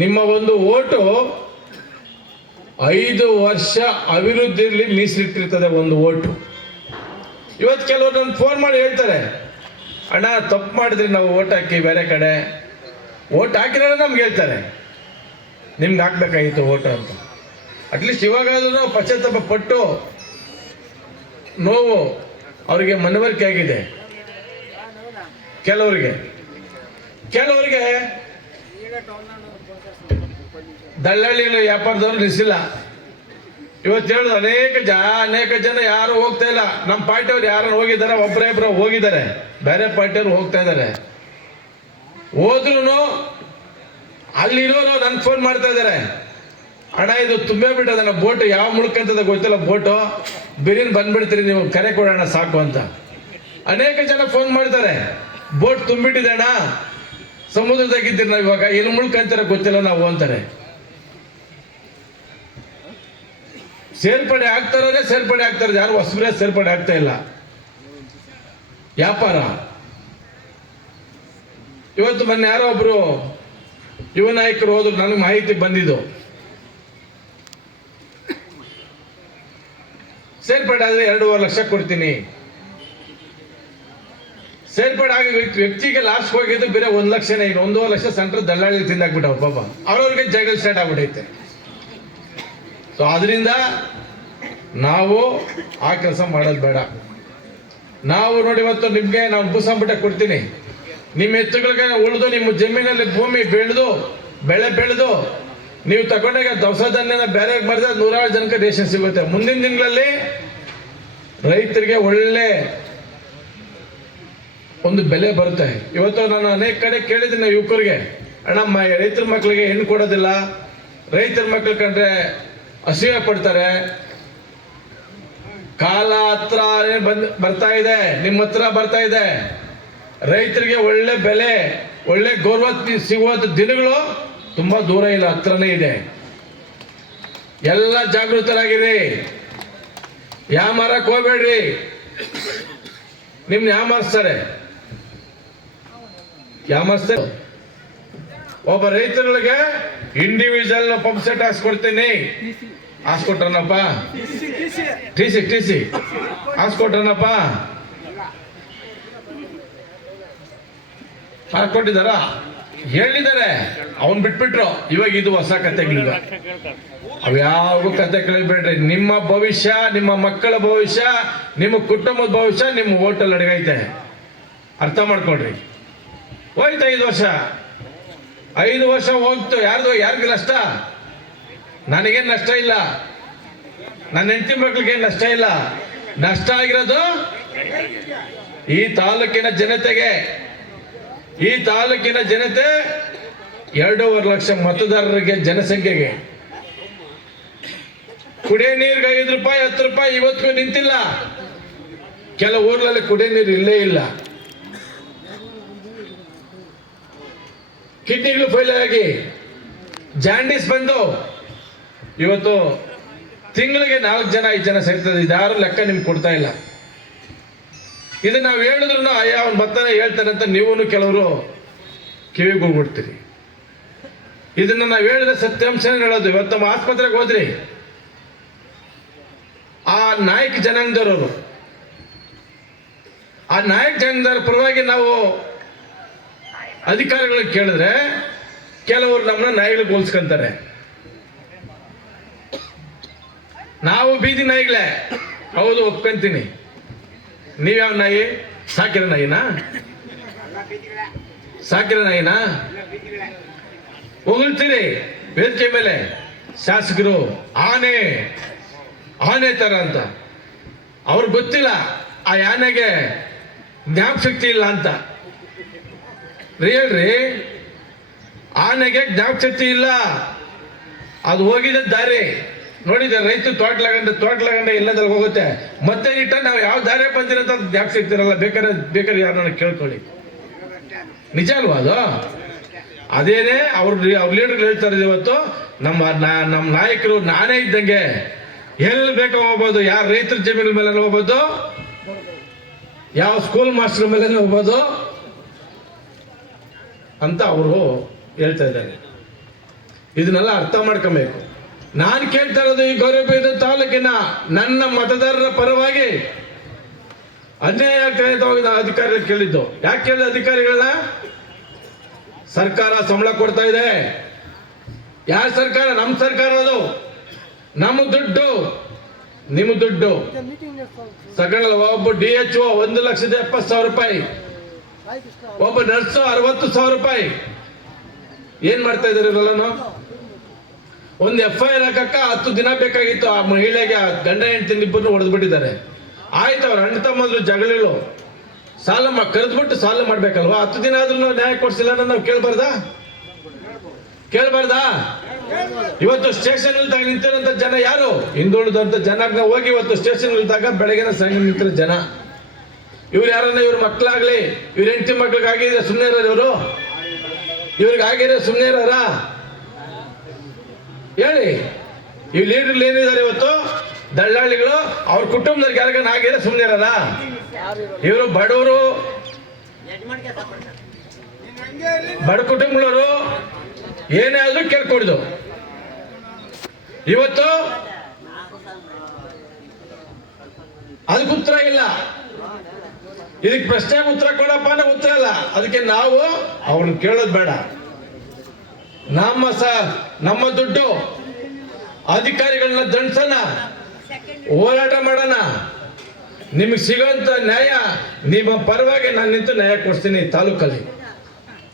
ನಿಮ್ಮ ಒಂದು ಓಟು 5 ವರ್ಷ ಅಭಿವೃದ್ಧಿಯಲ್ಲಿ ಮೀಸಲಿಟ್ಟಿರ್ತದೆ ಒಂದು ಓಟು. ಇವತ್ತು ಕೆಲವರು ನನ್ನ ಫೋನ್ ಮಾಡಿ ಹೇಳ್ತಾರೆ, ಅಣ್ಣ ತಪ್ಪು ಮಾಡಿದ್ರಿ ನಾವು ಓಟ್ ಹಾಕಿ ಬೇರೆ ಕಡೆ, ಓಟ್ ಹಾಕಿರೋಣ ನಮ್ಗೆ ಹೇಳ್ತಾರೆ ನಿಮ್ಗೆ ಹಾಕ್ಬೇಕಾಗಿತ್ತು ಓಟು ಅಂತ. ಅಟ್ಲೀಸ್ಟ್ ಇವಾಗಾದ್ರೂ ನಾವು ಪಶ್ಚಾತ್ತಾಪ ಪಟ್ಟು ನೋವು ಅವರಿಗೆ ಮನವರಿಕೆ ಆಗಿದೆ. ಕೆಲವರಿಗೆ ದಳ್ಳಾಳಿಗಳು ವ್ಯಾಪಾರದವ್ರು ನಿಲ್ಲಿಸಿಲ್ಲ. ಇವತ್ತು ಹೇಳುದು ಅನೇಕ ಜನ ಯಾರು ಹೋಗ್ತಾ ಇಲ್ಲ. ನಮ್ಮ ಪಾರ್ಟಿಯವ್ರು ಯಾರು ಹೋಗಿದ್ದಾರೆ, ಒಬ್ಬರೇ ಹೋಗಿದ್ದಾರೆ, ಬೇರೆ ಪಾರ್ಟಿಯವ್ರು ಹೋಗ್ತಾ ಇದ್ದಾರೆ. ಹೋದ್ರು ಅಲ್ಲಿರೋರು ನನ್ ಫೋನ್ ಮಾಡ್ತಾ ಇದ್ದಾರೆ, ಅಣ್ಣ ಇದು ತುಂಬೇ ಬಿಟ್ಟದ ಬೋಟ್, ಯಾವ ಮುಳುಕಂತದ ಗೊತ್ತಿಲ್ಲ ಬೋಟು, ಬಿರಿನ್ ಬಂದ್ಬಿಡ್ತೀರಿ ನೀವು, ಕರೆ ಕೊಡೋಣ ಸಾಕು ಅಂತ. ಅನೇಕ ಜನ ಫೋನ್ ಮಾಡ್ತಾರೆ, ಬೋಟ್ ತುಂಬಿಟ್ಟಿದೆ ಅಣ್ಣ, ಸಮುದ್ರದಾಗಿದ್ದೀರಿ ನಾವು, ಇವಾಗ ಎಲ್ಲಿ ಮುಳುಕಂತಾರೆ ಗೊತ್ತಿಲ್ಲ ನಾವು ಅಂತಾರೆ. ಸೇರ್ಪಡೆ ಆಗ್ತಾರೆ, ಯಾರು ಹೊಸಬ್ರೆ ಸೇರ್ಪಡೆ ಆಗ್ತಾ ಇಲ್ಲ. ವ್ಯಾಪಾರ. ಇವತ್ತು ಮೊನ್ನೆ ಯಾರೋ ಒಬ್ರು ಯುವ ನಾಯಕರು ಹೋದ್ರು, ನನಗೆ ಮಾಹಿತಿ ಬಂದಿದ್ದು, ಸೇರ್ಪಡೆ ಆದ್ರೆ 2.5 ಲಕ್ಷ ಕೊಡ್ತೀನಿ. ಸೇರ್ಪಡೆ ಆಗಿ ವ್ಯಕ್ತಿಗೆ ಲಾಸ್ಟ್ ಹೋಗಿದ್ದು ಬೇರೆ 1 ಲಕ್ಷನೇ, 1.5 ಲಕ್ಷ ಸೆಂಟ್ರ್ ದಳ್ಳಾಳಿ ತಿಂದಾಕ್ಬಿಟ್ಟವ್ರು ಪಾಪ. ಅವ್ರವ್ರಿಗೆ ಜಗಳ ಸ್ಟಾರ್ಟ್ ಆಗ್ಬಿಟ್ಟೈತೆ. ಸೊ ಅದರಿಂದ ನಾವು ಆ ಕೆಲಸ ಮಾಡೋದು ಬೇಡ. ನಾವು ನೋಡಿ ಇವತ್ತು ನಿಮ್ಗೆ ನಾವು ಭೂಸಂಪುಟ ಕೊಡ್ತೀನಿ, ನಿಮ್ಮ ಎತ್ತುಗಳಿಗೆ ಉಳಿದು ನಿಮ್ಮ ಜಮೀನಲ್ಲಿ ಭೂಮಿ ಬೆಳೆ ಬೆಳೆದು ನೀವು ತಗೊಂಡಾಗ ದವಸ ಧಾನ್ಯನ ಬೇರೆ ಮಾಡಿದ್ರೆ 100 ಜನಕ್ಕೆ ರೇಷನ್ ಸಿಗುತ್ತೆ. ಮುಂದಿನ ದಿನಗಳಲ್ಲಿ ರೈತರಿಗೆ ಒಳ್ಳೆ ಒಂದು ಬೆಲೆ ಬರುತ್ತೆ. ಇವತ್ತು ನಾನು ಅನೇಕ ಕಡೆ ಕೇಳಿದ್ದೀನಿ ಯುವಕರಿಗೆ, ಅಣ್ಣ ರೈತರ ಮಕ್ಕಳಿಗೆ ಹೆಣ್ಣು ಕೊಡೋದಿಲ್ಲ, ರೈತರ ಮಕ್ಕಳು ಕಂಡ್ರೆ ಅಸೂಯೆ ಪಡ್ತಾರೆ, ಕಾಲ ಹತ್ರ ಬರ್ತಾ ಇದೆ, ನಿಮ್ಮ ಹತ್ರ ಬರ್ತಾ ಇದೆ, ರೈತರಿಗೆ ಒಳ್ಳೆ ಬೆಲೆ ಒಳ್ಳೆ ಗೌರವ ಸಿಗುವ ದಿನಗಳು ತುಂಬಾ ದೂರ ಇಲ್ಲ, ಹತ್ರನೇ ಇದೆ. ಎಲ್ಲ ಜಾಗೃತರಾಗಿರಿ, ಯಾಮಾರಕ್ಕೆ ಹೋಗ್ಬೇಡ್ರಿ, ನಿಮ್ನ ಯಾಮಾರಿಸ್ತಾರೆ. ಒಬ್ಬ ರೈತರುಗಳಿಗೆ ಇಂಡಿವಿಜುವಲ್ ಪಂಪ್ ಸೆಟ್ ಹಾಕ್ಸ್ಕೊಡ್ತೀನಿ, ಹಾಕ್ಸ್ಕೊಟ್ರನಪ್ಪ, ಟಿ ಸಿ ಹಾಕ್ಸ್ಕೊಟ್ರನಪ್ಪ, ಹಾಕೊಟ್ಟಿದಾರ ಹೇಳಿದ್ದಾರೆ, ಅವನ್ ಬಿಟ್ಬಿಟ್ರು. ಇವಾಗ ಇದು ಹೊಸ ಕಥೆಗಳಿಗ, ಅವ್ಯಾವ ಕತೆ ಕೇಳಬೇಡ್ರಿ. ನಿಮ್ಮ ಭವಿಷ್ಯ, ನಿಮ್ಮ ಮಕ್ಕಳ ಭವಿಷ್ಯ, ನಿಮ್ಮ ಕುಟುಂಬದ ಭವಿಷ್ಯ ನಿಮ್ಮ ಹೋಟೆಲ್ ಅಡಗೈತೆ, ಅರ್ಥ ಮಾಡ್ಕೊಳ್ರಿ. ಹೋಯ್ತು 5 ವರ್ಷ ಹೋಗ್ತು, ಯಾರಿಗೂ ನಷ್ಟ? ನನಗೇನು ನಷ್ಟ ಇಲ್ಲ, ನನ್ನ ಹೆಂಡತಿ ಮಕ್ಳಿಗೇನು ನಷ್ಟ ಇಲ್ಲ. ನಷ್ಟ ಆಗಿರೋದು ಈ ತಾಲೂಕಿನ ಜನತೆಗೆ. ಈ ತಾಲೂಕಿನ ಜನತೆ 2.5 ಲಕ್ಷ ಮತದಾರರಿಗೆ, ಜನಸಂಖ್ಯೆಗೆ. ಕುಡಿಯೋ ನೀರಿಗೆ 5 ರೂಪಾಯಿ 10 ರೂಪಾಯಿ ಇವತ್ತಿಗೂ ನಿಂತಿಲ್ಲ. ಕೆಲವು ಊರ್ಗಳಲ್ಲಿ ಕುಡಿಯೋ ನೀರು ಇಲ್ಲೇ ಇಲ್ಲ. ಕಿಡ್ನಿಗಳು ಫೈಲ್ ಆಗಿ ಜಾಂಡೀಸ್ ಬಂದು ಇವತ್ತು ತಿಂಗಳಿಗೆ 4 ಜನ 5 ಜನ ಸೇರ್ತದೆ. ಇದಾರು ಲೆಕ್ಕ ನಿಮ್ಗೆ ಕೊಡ್ತಾ ಇಲ್ಲ. ಇದು ನಾವು ಹೇಳಿದ್ರು ಅಯ್ಯ ಅವ್ನು ಬರ್ತಾನೆ ಹೇಳ್ತಾನೆ ಅಂತ ನೀವು ಕೆಲವರು ಕಿವಿಗೆ ಹೋಗ್ಬಿಡ್ತೀರಿ. ಇದನ್ನ ನಾವು ಹೇಳಿದ್ರೆ ಸತ್ಯಾಂಶ ಹೇಳೋದು. ಇವತ್ತು ನಮ್ಮ ಆಸ್ಪತ್ರೆಗೆ ಹೋದ್ರಿ, ಆ ನಾಯಕ ಜನಾಂಗದವರು, ಆ ನಾಯಕ ಜನಾಂಗದವರ ಪರವಾಗಿ ನಾವು ಅಧಿಕಾರಿಗಳಿಗೆ ಕೇಳಿದ್ರೆ ಕೆಲವರು ನಮ್ಮನ್ನ ನಾಯಿಗಳಿಗೆ ಹೋಲ್ಸ್ಕೊಂತಾರೆ. ನಾವು ಬೀದಿ ನಾಯಿಗಳೇ, ಹೌದು ಒಪ್ಕೊಂತೀನಿ. ನೀವ್ಯಾವ ನಾಯಿ? ಸಾಕಿರ ನಾಯಿನಾ? ಹೊಗಳ್ತೀರಿ ವೇದಿಕೆ ಮೇಲೆ ಶಾಸಕರು ಆನೆ ತರ ಅಂತ. ಅವ್ರಿಗೆ ಗೊತ್ತಿಲ್ಲ ಆ ಆನೆಗೆ ಜ್ಞಾಪಶಕ್ತಿ ಇಲ್ಲ ಅಂತ. ಹೇಳ್ರಿ, ಆನೆಗೆ ಜ್ಞಾಪಶಕ್ತಿ ಇಲ್ಲ, ಅದು ಹೋಗಿದ್ದ ದಾರಿ ನೋಡಿದೆ. ರೈತ ತೋಟ್ಲಾಗಂಡ ಇಲ್ಲದ್ರೆ ಹೋಗುತ್ತೆ, ಮತ್ತೆ ರಿಟರ್ನ್ ನಾವು ಯಾವ ದಾರಿ ಬಂದಿರಂತ ಜ್ಞಾಪಶಕ್ತಿ ಇರಲ್ಲ. ಬೇಕಾದ್ರೆ ಯಾರನ್ನ ಕೇಳ್ಕೊಳ್ಳಿ, ನಿಜ ಅಲ್ವಾ ಅದು? ಅದೇನೆ ಅವ್ರ ಲೀಡರ್ಗಳು ಹೇಳ್ತಾರೆ. ಇವತ್ತು ನಮ್ಮ ನಾಯಕರು ನಾನೇ ಇದ್ದಂಗೆ, ಎಲ್ಲಿ ಬೇಕೋ ಹೋಗ್ಬೋದು, ಯಾರು ರೈತರ ಜಮೀನ್ ಮೇಲೆ ಹೋಗ್ಬೋದು, ಯಾವ ಸ್ಕೂಲ್ ಮಾಸ್ಟರ್ ಮೇಲೆ ಹೋಗ್ಬೋದು ಅಂತ ಅವರು ಹೇಳ್ತಾ ಇದ್ದಾರೆ. ಇದನ್ನೆಲ್ಲ ಅರ್ಥ ಮಾಡ್ಕೊಬೇಕು. ನಾನು ಕೇಳ್ತಾ ಇರೋದು ಈ ಗೌರಿಬಿದನೂರು ತಾಲೂಕಿನ ನನ್ನ ಮತದಾರರ ಪರವಾಗಿ ಅನ್ಯಾಯ ಆಗ್ತಾ ಇದೆ ಅಧಿಕಾರಿಗಳು ಕೇಳಿದ್ದು. ಯಾಕೆ ಕೇಳಿದ ಅಧಿಕಾರಿಗಳನ್ನ? ಸರ್ಕಾರ ಸಂಬಳ ಕೊಡ್ತಾ ಇದೆ. ಯಾರ ಸರ್ಕಾರ? ನಮ್ಮ ಸರ್ಕಾರ. ಅದು ನಮ್ಮ ದುಡ್ಡು, ನಿಮ್ಮ ದುಡ್ಡು ಸಗಣಲ್ಲ. ಒಬ್ಬ DHO 1,70,000 ರೂಪಾಯಿ, ಒಬ್ಬ ನರ್ಸು 60,000 ರೂಪಾಯಿ. ಏನ್ ಮಾಡ್ತಾ ಇದಾರೆ ಇವರೆಲ್ಲನು? ಒಂದು FIR ಹಾಕಕ್ಕ 10 ದಿನ ಬೇಕಾಗಿತ್ತು. ಆ ಮಹಿಳೆಗೆ ಗಂಡ ಹೆಂಡತಿ ಇಬ್ಬರನ್ನು ಹೊಡೆದ್ಬಿಟ್ಟಿದ್ದಾರೆ. ಆಯ್ತು, ಅವ್ರ ಅಣ್ಣ ತಮ್ಮಂದ್ರು ಜಗಳಿಗಳು, ಸಾಲ ಕರೆದ್ಬಿಟ್ಟು ಸಾಲ ಮಾಡ್ಬೇಕಲ್ವಾ? 10 ದಿನ ಆದ್ರೂ ನ್ಯಾಯ ಕೊಡ್ಸಿಲ್ಲ ಅಂದ್ರೆ ನಾವು ಕೇಳ್ಬಾರ್ದಾ? ಇವತ್ತು ಸ್ಟೇಷನ್ ಇಲ್ದಾಗ ನಿಂತಿರೋಂಥ ಜನ ಯಾರು? ಹಿಂದುಳಿದಂತ ಜನ ಹೋಗಿ ಇವತ್ತು ಸ್ಟೇಷನ್ ಇಲ್ದಾಗ ಬೆಳಗಿನ ಸಂಘ ನಿಂತಿರೋ ಜನ. ಇವ್ರು ಯಾರನ್ನ, ಇವ್ರ ಮಕ್ಕಳಾಗ್ಲಿ, ಇವ್ರ ಹೆಂಡತಿ ಮಕ್ಳಿಗೆ ಆಗಿದ್ರೆ ಸುಮ್ಮನೆ ಇರೋರು ಇವರು? ಇವ್ರಿಗೆ ಆಗಿರೋ ಸುಮ್ಮನೆ ಇರೋರ? ಹೇಳಿ. ಈ ಲೀಡರ್ ಏನಿದ್ದಾರೆ ಇವತ್ತು ದಳ್ಳಾಳಿಗಳು, ಅವ್ರ ಕುಟುಂಬದವ್ರಿಗೆ ಯಾರಿಗಾನ ಆಗಿದ್ರೆ ಸುಮ್ಮನೆ ಇರೋರ? ಇವರು ಬಡವರು, ಬಡ ಕುಟುಂಬಗಳವರು ಏನೇ ಆದ್ರೂ ಕೇಳ್ಕೊಡಿದು. ಇವತ್ತು ಅದಕ್ಕೆ ಉತ್ತರ ಇಲ್ಲ. ಇದಕ್ಕೆ ಪ್ರಶ್ನೆಗೆ ಉತ್ತರ ಕೊಡಪ್ಪ ಅನ್ನೋ ಉತ್ತರ ಇಲ್ಲ. ಅದಕ್ಕೆ ನಾವು ಅವ್ರನ್ನ ಕೇಳೋದು ಬೇಡ. ನಮ್ಮ ದುಡ್ಡು ಅಧಿಕಾರಿಗಳನ್ನ ದಂಡ್ಸೋಣ, ಹೋರಾಟ ಮಾಡೋಣ. ನಿಮಗೆ ಸಿಗೋಂಥ ನ್ಯಾಯ ನಿಮ್ಮ ಪರವಾಗಿ ನಾನು ನಿಂತು ನ್ಯಾಯ ಕೊಡ್ತೀನಿ ತಾಲೂಕಲ್ಲಿ,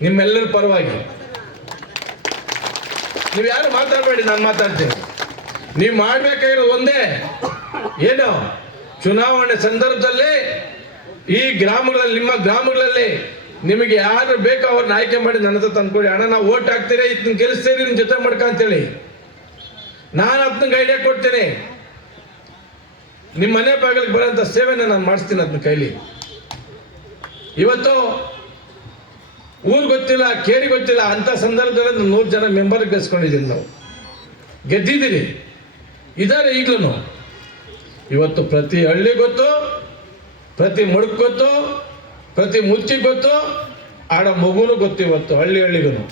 ನಿಮ್ಮೆಲ್ಲರ ಪರವಾಗಿ. ನೀವು ಯಾರು ಮಾತಾಡಬೇಡಿ, ನಾನು ಮಾತಾಡ್ತೀನಿ. ನೀವು ಮಾಡ್ಬೇಕಾಗಿರೋದು ಒಂದೇ, ಏನು? ಚುನಾವಣೆ ಸಂದರ್ಭದಲ್ಲಿ ಈ ಗ್ರಾಮಗಳಲ್ಲಿ, ನಿಮ್ಮ ಗ್ರಾಮಗಳಲ್ಲಿ ನಿಮಗೆ ಯಾರು ಬೇಕೋ ಅವ್ರನ್ನ ಆಯ್ಕೆ ಮಾಡಿ ನನ್ನ ಹತ್ರ ತಂದ್ಕೊಡಿ. ಅಣ್ಣ ನಾವು ಓಟ್ ಹಾಕ್ತೀರಿ, ಇದನ್ನ ಗೆಲ್ಲಿಸ್ತೀರಿ, ನಿಮ್ ಜೊತೆ ಮಾಡ್ಕೊಂತೇಳಿ ನಾನು ಅದನ್ನ ಐಡಿಯಾ ಕೊಡ್ತೀನಿ. ನಿಮ್ಮ ಮನೆ ಬಾಗಿಲಿಗೆ ಬರೋಂಥ ಸೇವೆನ ನಾನು ಮಾಡಿಸ್ತೀನಿ ಅದನ್ನ ಕೈಲಿ. ಇವತ್ತು ಊರು ಗೊತ್ತಿಲ್ಲ, ಕೇರಿ ಗೊತ್ತಿಲ್ಲ ಅಂತ ಸಂದರ್ಭದಲ್ಲಿ 100 ಜನ ಮೆಂಬರ್ ಗೆಲ್ಸ್ಕೊಂಡಿದ್ದೀವಿ, ನಾವು ಗೆದ್ದಿದ್ದೀರಿ. ಇದ್ದಾರೆ ಈಗಲೂ. ಇವತ್ತು ಪ್ರತಿ ಹಳ್ಳಿ ಗೊತ್ತು, ಪ್ರತಿ ಮುಡುಕ್ ಗೊತ್ತು, ಪ್ರತಿ ಮುಚ್ಚಿ ಗೊತ್ತು, ಆಡ ಮಗುನು ಗೊತ್ತು. ಇವತ್ತು ಹಳ್ಳಿಗೂ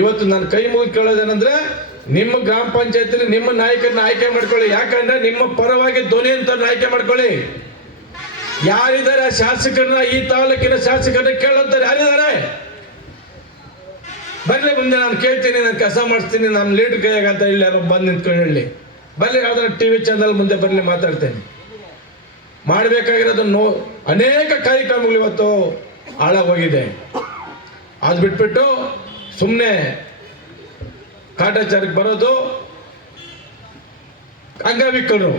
ಇವತ್ತು ನಾನು ಕೈ ಮುಗಿ ಕೇಳೋದೇನಂದ್ರೆ, ನಿಮ್ಮ ಗ್ರಾಮ ಪಂಚಾಯತ್ ನಿಮ್ಮ ನಾಯಕರನ್ನ ಆಯ್ಕೆ ಮಾಡ್ಕೊಳ್ಳಿ. ಯಾಕಂದ್ರೆ ನಿಮ್ಮ ಪರವಾಗಿ ಧ್ವನಿ ಅಂತ ಆಯ್ಕೆ ಮಾಡ್ಕೊಳ್ಳಿ. ಯಾರಿದ್ದಾರೆ ಆ ಶಾಸಕರನ್ನ, ಈ ತಾಲೂಕಿನ ಶಾಸಕರನ್ನ ಕೇಳಂತಾರೆ ಯಾರಿದ್ದಾರೆ? ಬರ್ಲಿ ಮುಂದೆ, ನಾನು ಕೇಳ್ತೀನಿ, ನಾನು ಕೆಲಸ ಮಾಡಿಸ್ತೀನಿ, ನಾನು ಲೀಡರ್ ಕೈಯಾಗಂತ ಇಲ್ಲಿ ಯಾರೋ ಬಂದು ನಿಂತ್ಕೊಂಡು ಹೇಳಿ. ಬರ್ಲಿ, ಯಾವ್ದಾರ TV ಚಾನಲ್ ಮುಂದೆ ಬರ್ಲಿ, ಮಾತಾಡ್ತೇನೆ. ಮಾಡಬೇಕಾಗಿರೋದು ಅನೇಕ ಕಾರ್ಯಕ್ರಮಗಳು ಇವತ್ತು ಹಾಳಾಗೋಗಿದೆ. ಅದು ಬಿಟ್ಬಿಟ್ಟು ಸುಮ್ಮನೆ ಕಾಟಾಚಾರಕ್ಕೆ ಬರೋದು. ಅಂಗವಿಕಲರು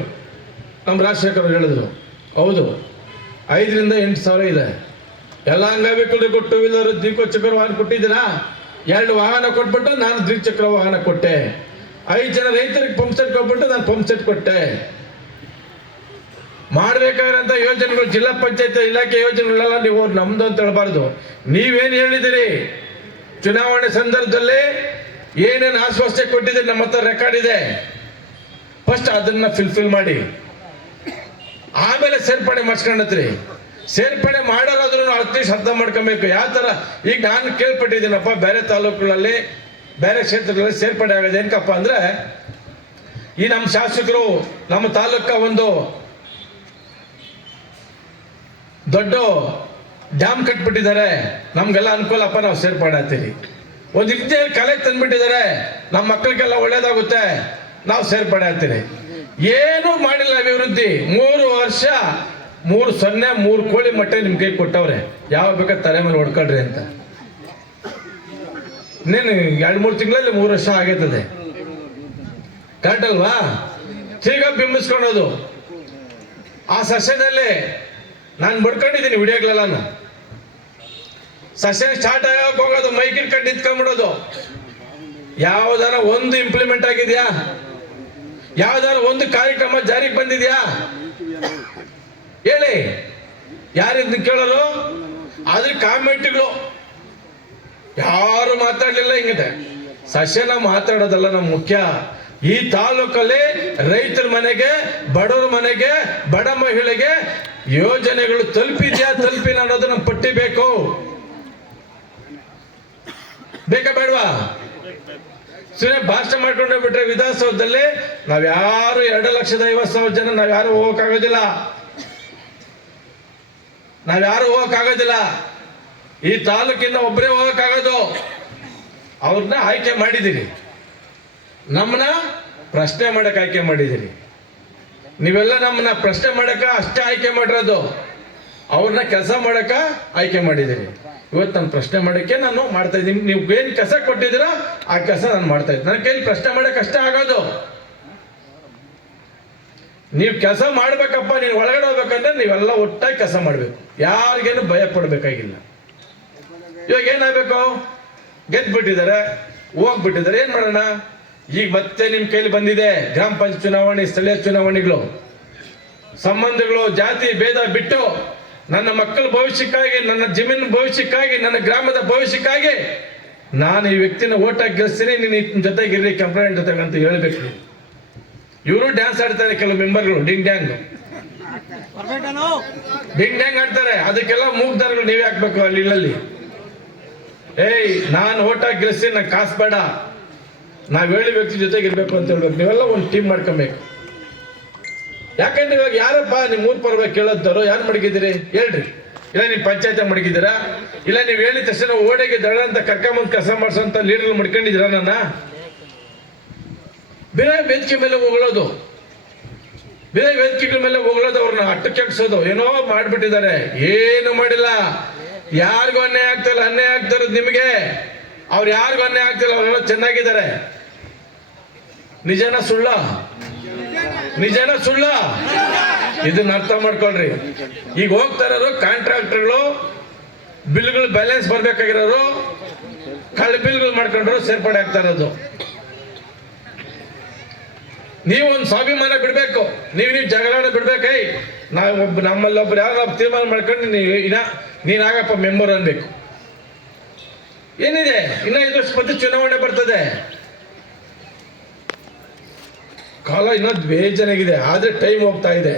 ನಮ್ಮ ರಾಜಶೇಖರ್ ಹೇಳಿದ್ರು, ಹೌದು, 5 ರಿಂದ 8 ಸಾವಿರ ಇದೆ. ಎಲ್ಲ ಅಂಗವಿಕಲರಿಗೂ 2 ವೀಲರ್ ದ್ವಿಚಕ್ರ ವಾಹನ ಕೊಟ್ಟಿದ್ದೀರಾ? 2 ವಾಹನ ಕೊಟ್ಬಿಟ್ಟು ನಾನು ದ್ವಿಚಕ್ರ ವಾಹನ ಕೊಟ್ಟೆ. 5 ಜನ ರೈತರಿಗೆ ಪಂಪ್ ಸೆಟ್ ಕೊಟ್ಬಿಟ್ಟು ನಾನು ಪಂಪ್ ಸೆಟ್ ಕೊಟ್ಟೆ. ಮಾಡಬೇಕಾಗಿರೋಂಥ ಯೋಜನೆಗಳು, ಜಿಲ್ಲಾ ಪಂಚಾಯತ್ ಇಲಾಖೆ ಯೋಜನೆಗಳೆಲ್ಲ ನೀವು ನಮ್ದು ಅಂತ ಹೇಳಬಾರ್ದು. ನೀವೇನು ಹೇಳಿದಿರಿ ಚುನಾವಣೆ ಸಂದರ್ಭದಲ್ಲಿ, ಏನೇನು ಆಶ್ವಾಸನೆ ಕೊಟ್ಟಿದ್ದೀರಿ, ನಮ್ಮ ಹತ್ರ ರೆಕಾರ್ಡ್ ಇದೆ. ಫಸ್ಟ್ ಅದನ್ನ ಫಿಲ್ ಮಾಡಿ, ಆಮೇಲೆ ಸೇರ್ಪಡೆ ಮಾಡಿಸ್ಕೊಂಡತ್ರಿ. ಸೇರ್ಪಡೆ ಮಾಡೋರಾದ್ರೂ ಅಟ್ಲೀಸ್ಟ್ ಅರ್ಥ ಮಾಡ್ಕೊಬೇಕು. ಯಾವ ಥರ ಈಗ ನಾನು ಕೇಳ್ಪಟ್ಟಿದ್ದೀನಪ್ಪ, ಬೇರೆ ತಾಲೂಕುಗಳಲ್ಲಿ, ಬೇರೆ ಕ್ಷೇತ್ರಗಳಲ್ಲಿ ಸೇರ್ಪಡೆ ಆಗಿದೆ. ಏನಕ್ಕಪ್ಪ ಅಂದರೆ, ಈ ನಮ್ಮ ಶಾಸಕರು ನಮ್ಮ ತಾಲೂಕ ಒಂದು ದೊಡ್ಡ ಡ್ಯಾಮ್ ಕಟ್ಬಿಟ್ಟಿದ್ದಾರೆ, ನಮ್ಗೆಲ್ಲ ಅನುಕೂಲಪ್ಪ, ನಾವು ಸೇರ್ಪಡೆ ಆಗ್ತೀವಿ. ಒಂದು ಇಂಜಿನಿಯರ್ ಕಾಲೇಜ್ ತಂದ್ಬಿಟ್ಟಿದ್ದಾರೆ, ನಮ್ಮ ಮಕ್ಕಳಿಗೆಲ್ಲ ಒಳ್ಳೇದಾಗುತ್ತೆ, ನಾವು ಸೇರ್ಪಡೆ ಆಗ್ತೀವಿ. ಏನೂ ಮಾಡಿಲ್ಲ ಅಭಿವೃದ್ಧಿ. 3 ವರ್ಷ 3 ಕೋಳಿ ಮಟ್ಟೆ ನಿಮ್ ಕೈ ಕೊಟ್ಟವ್ರೆ. ಯಾವ ಬೇಕಾದ್ರೆ ತಲೆ ಮೇಲೆ ಹೊಡ್ಕೊಳ್ರಿ ಅಂತ. ಇನ್ನೇನು 2-3 ತಿಂಗಳಲ್ಲಿ 3 ವರ್ಷ ಆಗೈತದೆ. ಕರೆಕ್ಟ್ ಅಲ್ವಾ? ಈಗ ಬಿಂಬಿಸ್ಕೊಳೋದು. ಆ ಸಸ್ಯದಲ್ಲಿ ನಾನು ಬಡ್ಕೊಂಡಿದ್ದೀನಿ ವಿಡಿಯೋಗಳೆಲ್ಲ. ಸಸ್ಯ ಸ್ಟಾರ್ಟ್ ಆಗಕ್ಕೆ ಹೋಗೋದು, ಮೈಕಿನ ಕಟ್ಟು ನಿಂತ್ಕೊಂಡ್ಬಿಡೋದು. ಯಾವ್ದಾರ ಒಂದು ಇಂಪ್ಲಿಮೆಂಟ್ ಆಗಿದ್ಯಾ? ಯಾವ್ದಾರ ಒಂದು ಕಾರ್ಯಕ್ರಮ ಜಾರಿಗೆ ಬಂದಿದ್ಯಾ? ಹೇಳಿ, ಯಾರಿದ್ನ ಕೇಳೋರು? ಆದ್ರೆ ಕಾಮೆಂಟ್ಗಳು ಯಾರು ಮಾತಾಡ್ಲಿಲ್ಲ. ಹಿಂಗಿದೆ ಸಸ್ಯನ ಮಾತಾಡೋದಲ್ಲ ನಮ್ಮ ಮುಖ್ಯ. ಈ ತಾಲೂಕಲ್ಲಿ ರೈತರ ಮನೆಗೆ, ಬಡವರ ಮನೆಗೆ, ಬಡ ಮಹಿಳೆಗೆ ಯೋಜನೆಗಳು ತಲುಪಿದ್ಯಾ ತಲುಪಿಲ್ಲ ಅನ್ನೋದು ನಮ್ಮ ಪಟ್ಟಿ ಬೇಕು. ಬೇಕಾ ಬೇಡವಾ? ಸುಮ್ಮನೆ ಭಾಷಣ ಮಾಡ್ಕೊಂಡೇ ಬಿಟ್ರೆ ವಿಧಾನಸೌಧದಲ್ಲಿ ನಾವ್ಯಾರು 2,50,000 ಜನ ನಾವ್ಯಾರು ಹೋಗಕ್ಕಾಗೋದಿಲ್ಲ. ಈ ತಾಲೂಕಿಂದ ಒಬ್ಬರೇ ಹೋಗಕ್ಕಾಗೋದು. ಅವ್ರನ್ನ ಆಯ್ಕೆ ಮಾಡಿದ್ದೀರಿ, ನಮ್ಮನ್ನ ಪ್ರಶ್ನೆ ಮಾಡಕ್ ಆಯ್ಕೆ ಮಾಡಿದ್ದೀರಿ. ನೀವೆಲ್ಲ ನಮ್ಮನ್ನ ಪ್ರಶ್ನೆ ಮಾಡಕ ಅಷ್ಟೇ ಆಯ್ಕೆ ಮಾಡಿರೋದು, ಅವ್ರನ್ನ ಕೆಲಸ ಮಾಡಕ ಆಯ್ಕೆ ಮಾಡಿದ್ದೀರಿ. ಇವತ್ತು ನಾನು ಪ್ರಶ್ನೆ ಮಾಡಕ್ಕೆ ನಾನು ಮಾಡ್ತಾ ಇದ್ದೀನಿ. ನೀವು ಏನ್ ಕೆಲಸ ಕೊಟ್ಟಿದ್ದೀರೋ ಆ ಕೆಲಸ ನಾನು ಮಾಡ್ತಾ ಇದ್ದೀನಿ. ನನ್ನ ಕೈಲಿ ಪ್ರಶ್ನೆ ಮಾಡಕ್ ಅಷ್ಟೇ ಆಗೋದು. ನೀವು ಕೆಲಸ ಮಾಡ್ಬೇಕಪ್ಪ, ನೀವು ಒಳಗಡೆ ಹೋಗ್ಬೇಕಂದ್ರೆ ನೀವೆಲ್ಲ ಒಟ್ಟಾಗಿ ಕೆಲಸ ಮಾಡ್ಬೇಕು, ಯಾರಿಗೇನು ಭಯ ಪಡ್ಬೇಕಾಗಿಲ್ಲ. ಇವಾಗ ಏನಾಗಬೇಕು, ಗೆದ್ಬಿಟ್ಟಿದ್ದಾರೆ, ಹೋಗ್ಬಿಟ್ಟಿದ್ದಾರೆ, ಏನ್ ಮಾಡೋಣ? ಈಗ ಮತ್ತೆ ನಿಮ್ ಕೈಲಿ ಬಂದಿದೆ ಗ್ರಾಮ ಪಂಚಾಯತ್ ಚುನಾವಣೆ, ಸ್ಥಳೀಯ ಚುನಾವಣೆಗಳು, ಸಂಬಂಧಗಳು, ಜಾತಿ ಭೇದ ಬಿಟ್ಟು ನನ್ನ ಮಕ್ಕಳ ಭವಿಷ್ಯಕ್ಕಾಗಿ, ನನ್ನ ಜಮೀನು ಭವಿಷ್ಯಕ್ಕಾಗಿ, ನನ್ನ ಗ್ರಾಮದ ಭವಿಷ್ಯಕ್ಕಾಗಿ ನಾನು ಈ ವ್ಯಕ್ತಿನ ಓಟ್ ಹಾಕಿ ಗೆಲ್ಸ್ತೀನಿ, ನೀನು ಜೊತೆಗಿರ್ರಿ, ಕಂಪ್ಲೇಂಟ್ ಜೊತೆಗೆ ಅಂತ ಹೇಳ್ಬೇಕು. ಇವರು ಡ್ಯಾನ್ಸ್ ಆಡ್ತಾರೆ, ಕೆಲವು ಮೆಂಬರ್ಗಳು ಡಿಂಗ್ ಡ್ಯಾಂಗ್ ಆಡ್ತಾರೆ. ಅದಕ್ಕೆಲ್ಲ ಮೂಗ್ದಾರಗಳು ನೀವೇ ಹಾಕ್ಬೇಕು ಅಲ್ಲಿ ಇಲ್ಲಲ್ಲಿ. ಏಯ್, ನಾನು ಓಟ್ ಹಾಕಿ ಗೆಲ್ಸ್ತೀನಿ, ನಂಗೆ ಕಾಸು ಬೇಡ, ನಾವ್ ಹೇಳಿ ವ್ಯಕ್ತಿ ಜೊತೆಗಿರ್ಬೇಕು ಅಂತ ಹೇಳ್ಬೇಕು. ನೀವೆಲ್ಲ ಒಂದು ಟೀಮ್ ಮಾಡ್ಕೊಬೇಕು. ಯಾಕಂದ್ರೆ ಇವಾಗ ಯಾರಪ್ಪ ನಿಮ್ ಊರ್ ಪರ್ವಾಗಿ ಕೇಳೋದಾರೋ, ಯಾರು ಮಡಗಿದ್ದೀರಿ ಹೇಳ್ರಿ? ಇಲ್ಲ ನೀವು ಪಂಚಾಯತ್ ಮಡಗಿದ್ದೀರಾ? ಇಲ್ಲ ನೀವು ಹೇಳಿದ ತಕ್ಷಣ ಓಡೆಗೆ ದಡ ಅಂತ ಕರ್ಕೊಂಬಂದು ಕೆಲಸ ಮಾಡಿಸೋಂತ ಲೀಡರ್ ಮಡ್ಕೊಂಡಿದ್ದೀರಾ? ನನ್ನ ಬೇರೆ ವೇದಿಕೆ ಮೇಲೆ ಹೋಗಳೋದು, ಬೇರೆ ವೇದಿಕೆಗಳ ಮೇಲೆ ಹೋಗಳೋದು, ಅವ್ರನ್ನ ಅಟ್ಟಕ್ಕೆ ಹಾಕ್ಸೋದು, ಏನೋ ಮಾಡ್ಬಿಟ್ಟಿದ್ದಾರೆ. ಏನು ಮಾಡಿಲ್ಲ, ಯಾರಿಗೂ ಅನ್ಯಾಯ ಆಗ್ತಿಲ್ಲ. ಅನ್ಯಾಯ ಆಗ್ತಾ ಇರೋದು ನಿಮಗೆ, ಅವ್ರು ಯಾರಿಗೂ ಅನ್ಯಾಯ ಆಗ್ತಿಲ್ಲ, ಅವರೆಲ್ಲ ಚೆನ್ನಾಗಿದ್ದಾರೆ. ನಿಜನ ಸುಳ್ಳ? ಇದನ್ನ ಅರ್ಥ ಮಾಡ್ಕೊಳ್ರಿ. ಈಗ ಹೋಗ್ತಾ ಇರೋರು ಕಾಂಟ್ರಾಕ್ಟರ್ಗಳು, ಬಿಲ್ಗಳು ಬ್ಯಾಲೆನ್ಸ್ ಬರ್ಬೇಕಾಗಿರೋರು ಕಳ್ಳ ಬಿಲ್ಗಳು ಮಾಡ್ಕೊಂಡ್ರು ಸೇರ್ಪಡೆ ಆಗ್ತಾ ಇರೋದು. ನೀವು ಒಂದು ಸ್ವಾಭಿಮಾನ ಬಿಡ್ಬೇಕು, ನೀವು ಜಗಳಾಡ ಬಿಡ್ಬೇಕೈ. ನಮ್ಮಲ್ಲಿ ಒಬ್ರು ಯಾರು ತೀರ್ಮಾನ ಮಾಡ್ಕೊಂಡು ನೀನಾಗಪ್ಪ ಮೆಂಬರ್ ಅನ್ಬೇಕು. ಏನಿದೆ, ಇನ್ನ 5 ವರ್ಷ ಮತ್ತೆ ಚುನಾವಣೆ ಬರ್ತದೆ, ಕಾಲ ಇನ್ನೊಂದು ಬೇಜಾನಾಗಿದೆ, ಆದ್ರೆ ಟೈಮ್ ಹೋಗ್ತಾ ಇದೆ.